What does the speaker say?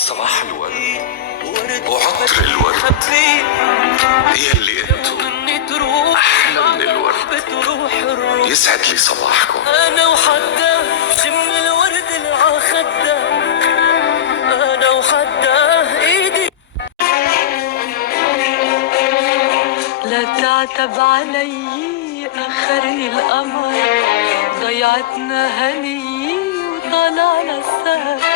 صباح الورد وعطر الورد يلي انتو احلى من الورد. يسعد لي صباحكم. انا وحده شم الورد اللي عخده، انا وحده ايدي. لا تعتب علي اخرني القمر، ضيعتنا هني وطلعنا السهر.